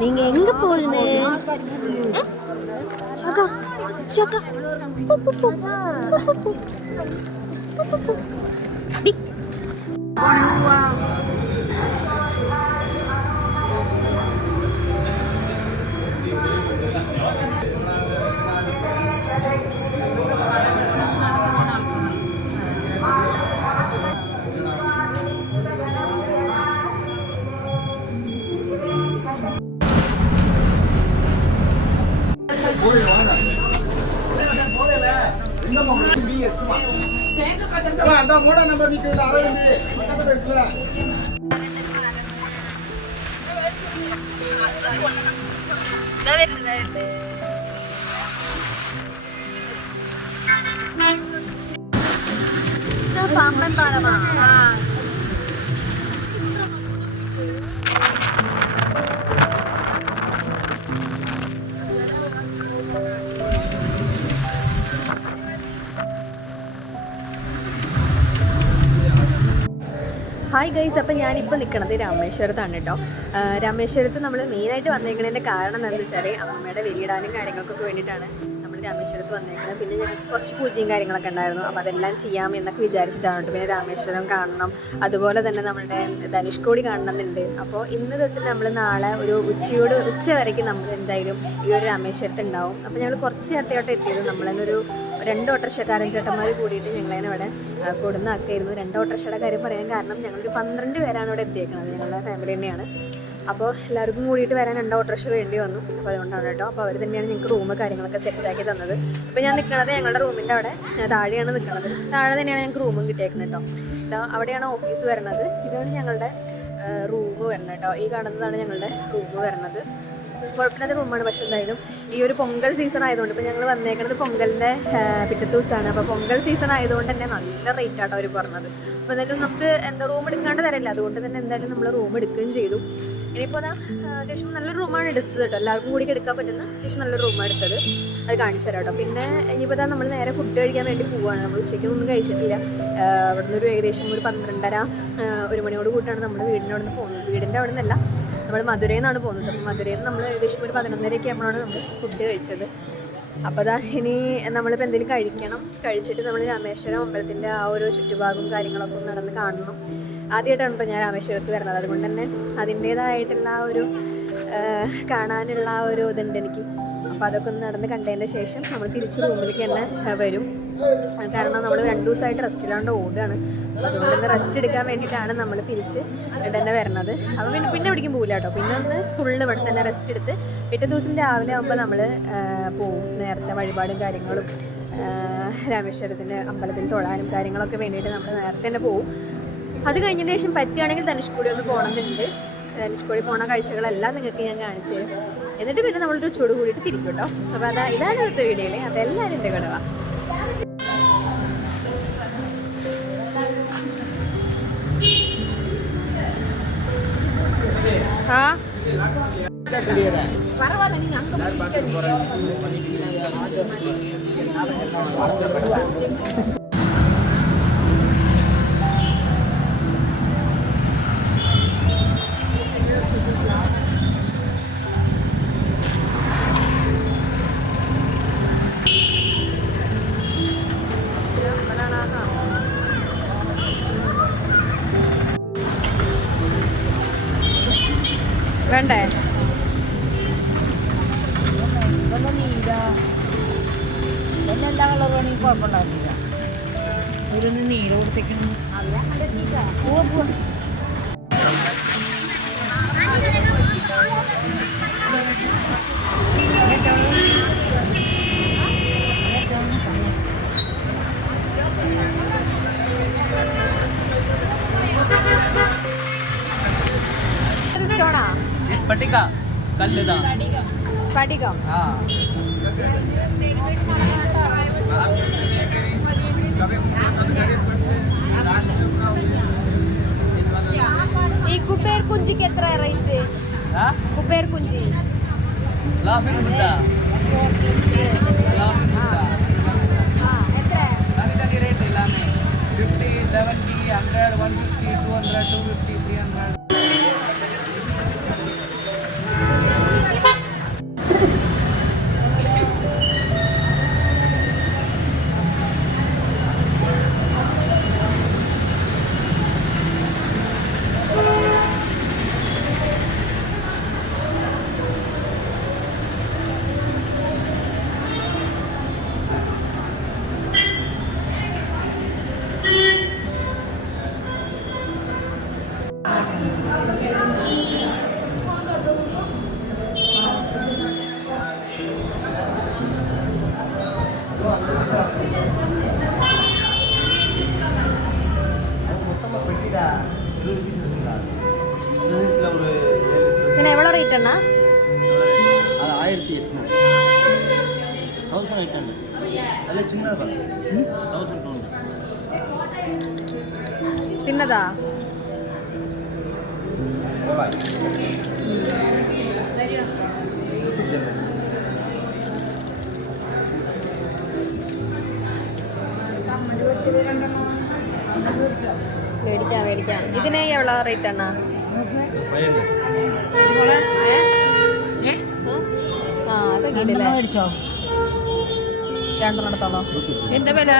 நீங்க எங்க போறீங்க? ஷகா ஷகா அந்த மூட நம்பர் நிக்குது அரவிந்த் பக்கத்துல இருக்குல പാമ്പൻ പാലമാ. ഹായ് ഗൈസ്, അപ്പം ഞാനിപ്പോൾ നിൽക്കുന്നത് രാമേശ്വരത്താണ് കേട്ടോ. രാമേശ്വരത്ത് നമ്മൾ മെയിനായിട്ട് വന്നേക്കുന്നതിൻ്റെ കാരണം എന്താണെന്ന് വെച്ചാൽ അമ്മമ്മയുടെ വെളിയിടാനും കാര്യങ്ങൾക്കൊക്കെ വേണ്ടിയിട്ടാണ് നമ്മൾ രാമേശ്വരത്ത് വന്നേക്കുന്നത്. പിന്നെ ഞങ്ങൾക്ക് കുറച്ച് പൂജയും കാര്യങ്ങളൊക്കെ ഉണ്ടായിരുന്നു, അപ്പോൾ അതെല്ലാം ചെയ്യാം എന്നൊക്കെ വിചാരിച്ചിട്ടാണ് കേട്ടോ. പിന്നെ രാമേശ്വരം കാണണം, അതുപോലെ തന്നെ നമ്മളുടെ ധനുഷ്കോടി കാണണമെന്നുണ്ട്. അപ്പോൾ ഇന്ന് തൊട്ട് നമ്മൾ നാളെ ഒരു ഉച്ച വരയ്ക്ക് നമ്മൾ എന്തായാലും ഈ ഒരു രാമേശ്വരത്ത് ഉണ്ടാവും. അപ്പോൾ ഞങ്ങൾ കുറച്ച് നേരത്തെയോട്ട് എത്തിയത് നമ്മളതിനൊരു 2 ഓട്ടോറിക്ഷക്കാരൻ ചേട്ടന്മാർ കൂടിയിട്ട് ഞങ്ങളതിനെ ഇവിടെ കൊടുന്നാക്കിയിരുന്നു. 2 ഓട്ടോറിക്ഷയുടെ കാര്യം പറയാൻ കാരണം ഞങ്ങളൊരു 12 പേരാണ് ഇവിടെ എത്തിയേക്കുന്നത്, ഞങ്ങളുടെ ഫാമിലി തന്നെയാണ്. അപ്പോൾ എല്ലാവർക്കും കൂടിയിട്ട് വരാൻ 2 ഓട്ടോറിക്ഷ വേണ്ടി വന്നു. അപ്പോൾ അതുകൊണ്ടാണ് കേട്ടോ. അപ്പോൾ അവർ തന്നെയാണ് ഞങ്ങൾക്ക് റൂം കാര്യങ്ങളൊക്കെ സെറ്റാക്കി തന്നത്. അപ്പോൾ ഞാൻ നിൽക്കുന്നത് ഞങ്ങളുടെ റൂമിൻ്റെ അവിടെ താഴെയാണ് നിൽക്കുന്നത്. താഴെ തന്നെയാണ് ഞങ്ങൾക്ക് റൂമും കിട്ടിയേക്കുന്നത് കേട്ടോ. ഇതാ അവിടെയാണ് ഓഫീസ് വരുന്നത്. ഇതാണ് ഞങ്ങളുടെ റൂം വരുന്നത് കേട്ടോ. ഈ കാണുന്നതാണ് ഞങ്ങളുടെ റൂം വരുന്നത്. കുഴപ്പമില്ലാത്ത റൂമാണ്. പക്ഷെ എന്തായാലും ഈ ഒരു പൊങ്കൽ സീസൺ ആയതുകൊണ്ട് ഇപ്പോൾ ഞങ്ങൾ വന്നേക്കുന്നത് പൊങ്കലിൻ്റെ പിറ്റത്തെ ദിവസമാണ്. അപ്പോൾ പൊങ്കൽ സീസൺ ആയതുകൊണ്ട് തന്നെ നല്ല റേറ്റ് ആട്ടോ അവർ പറഞ്ഞത്. അപ്പോൾ എന്തായാലും നമുക്ക് റൂം എടുക്കാണ്ട് തരില്ല, അതുകൊണ്ട് തന്നെ എന്തായാലും നമ്മൾ റൂം എടുക്കുകയും ചെയ്തു. ഇനിയിപ്പോൾ അത്യാവശ്യം നല്ലൊരു റൂമാണ് എടുത്തത് കേട്ടോ. എല്ലാവർക്കും കൂടി എടുക്കാൻ പറ്റുന്ന അത്യാവശ്യം നല്ലൊരു റൂമാണ് എടുത്തത്. അത് കാണിച്ചു തരാം കേട്ടോ. പിന്നെ ഇനിയിപ്പോൾ നമ്മൾ നേരെ ഫുഡ് കഴിക്കാൻ വേണ്ടി പോവുകയാണ്. നമ്മൾ ഉച്ചയ്ക്കൊന്നും കഴിച്ചിട്ടില്ല. അവിടെ നിന്ന് ഒരു ഏകദേശം ഒരു 12:30 1 മണിയോട് കൂട്ടാണ് നമ്മൾ വീടിൻ്റെ അവിടെ നിന്ന് പോകുന്നത്. വീടിൻ്റെ അവിടെ നിന്നല്ല, നമ്മൾ മധുരയിൽ നിന്നാണ് പോകുന്നത്. അപ്പോൾ മധുരയിൽ നിന്ന് നമ്മൾ ഏകദേശം ഒരു 11:30 ആകുമ്പോഴാണ് നമ്മൾ ഫുഡ് കഴിച്ചത്. അപ്പോൾ അതാ ഇനി നമ്മളിപ്പോൾ എന്തെങ്കിലും കഴിച്ചിട്ട് നമ്മൾ രാമേശ്വരം അമ്പലത്തിൻ്റെ ആ ഒരു ചുറ്റുഭാഗവും കാര്യങ്ങളൊക്കെ ഒന്ന് നടന്ന് കാണണം. ആദ്യമായിട്ടാണ് ഇപ്പോൾ ഞാൻ രാമേശ്വരത്ത് വരുന്നത്, അതുകൊണ്ട് തന്നെ അതിൻ്റേതായിട്ടുള്ള ആ ഒരു കാണാനുള്ള ആ ഒരു ഇതുണ്ട് എനിക്ക്. അപ്പോൾ അതൊക്കെ ഒന്ന് നടന്ന് കണ്ടതിൻ്റെ ശേഷം നമ്മൾ തിരിച്ച് റൂമിലേക്ക് തന്നെ വരും. കാരണം നമ്മൾ 2 ദിവസമായിട്ട് റെസ്റ്റിലാണ്ട് ഓടുകയാണ്. അതുകൊണ്ട് തന്നെ റെസ്റ്റ് എടുക്കാൻ വേണ്ടിയിട്ടാണ് നമ്മൾ തിരിച്ച് ഇവിടെ തന്നെ വരുന്നത്. അപ്പോൾ പിന്നെ എവിടേക്കും പോകില്ല കേട്ടോ. പിന്നെ ഒന്ന് ഫുള്ള് ഇവിടെ തന്നെ റെസ്റ്റ് എടുത്ത് പിറ്റേ ദിവസം രാവിലെ ആകുമ്പോൾ നമ്മൾ പോവും. നേരത്തെ വഴിപാടും കാര്യങ്ങളും രാമേശ്വരത്തിൻ്റെ അമ്പലത്തിൽ തൊഴാനും കാര്യങ്ങളൊക്കെ വേണ്ടിയിട്ട് നമ്മൾ നേരത്തെ തന്നെ പോവും. അത് കഴിഞ്ഞതിന് ശേഷം പറ്റുകയാണെങ്കിൽ ധനുഷ്കോടി ഒന്ന് പോകണമെന്നുണ്ട്. ധനുഷ്കോടി പോണ കാഴ്ചകളെല്ലാം നിങ്ങൾക്ക് ഞാൻ കാണിച്ചു തരും. എന്നിട്ട് പിന്നെ നമ്മളൊരു ചൂട് കൂടിയിട്ട് തിരിക്കും കേട്ടോ. അപ്പോൾ ഇതാണ് അടുത്ത വീഡിയോയിൽ. അതെല്ലാവരും എൻ്റെ കടവ. വേണ്ടേ എല്ലാ കളറും കുഴപ്പമുണ്ടാവില്ല. ഇവരൊന്ന് നീല കൊടുത്തേക്കണം. പോവാ स्फटिका कल्लुदा स्फटिकम हाँ ഈ കുബേർ കുഞ്ചിക്ക് എത്ര റേറ്റ്? കുബേർ കുഞ്ചി laughing Buddha എത്ര? അതിന്റെ റേറ്റ് എല്ലാമേ 50 70 100 150 200 250 300 അണ്ണാ? അത് 1800 1800 അല്ല ചിന്നതാണ് 1200 ചിന്നതാ? മേടിക്കാം. ഇതിന് എவ்வளോ റേറ്റ് അണ്ണാ? 500 ആ അതൊക്കെ ഉണ്ടല്ലേ. മേടിച്ചോ? 2 എന്താ വില?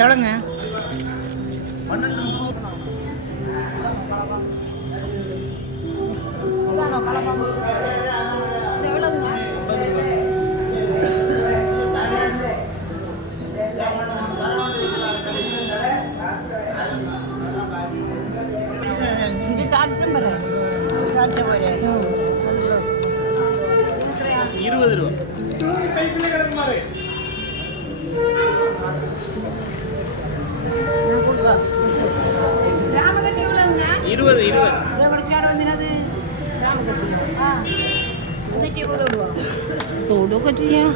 എവിടെങ്ങ? ചാലിച്ചും പോരെ? 20 രൂപ. തൊടുകയൊക്കെ ചെയ്യാം.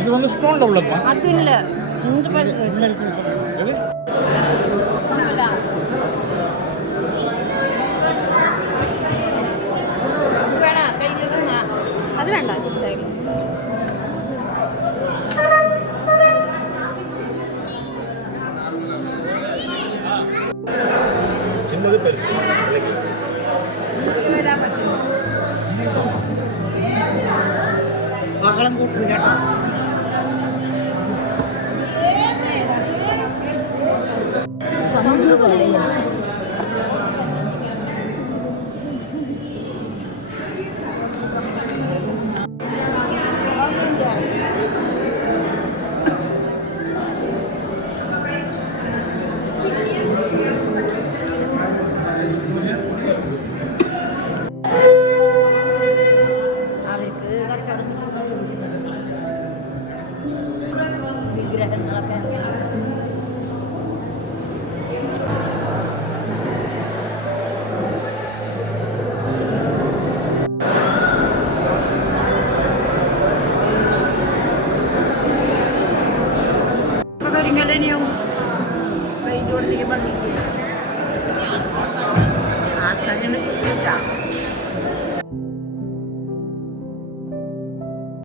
ಇದು ಒಂದು ಸ್ಟೋನ್ ಡಬ್ಲಪ್ಪ. അതില്ല. 100 പൈസ അത് വേണ്ട. ഇഷ്ടമായി. ചിന്നത് പെരുസ്. ബഹളം കൂട്ടുന്നു കേട്ടോ. അവർക്ക് കച്ചവടം വിഗ്രഹങ്ങളൊക്കെ കരിങ്കല്ലിനെയും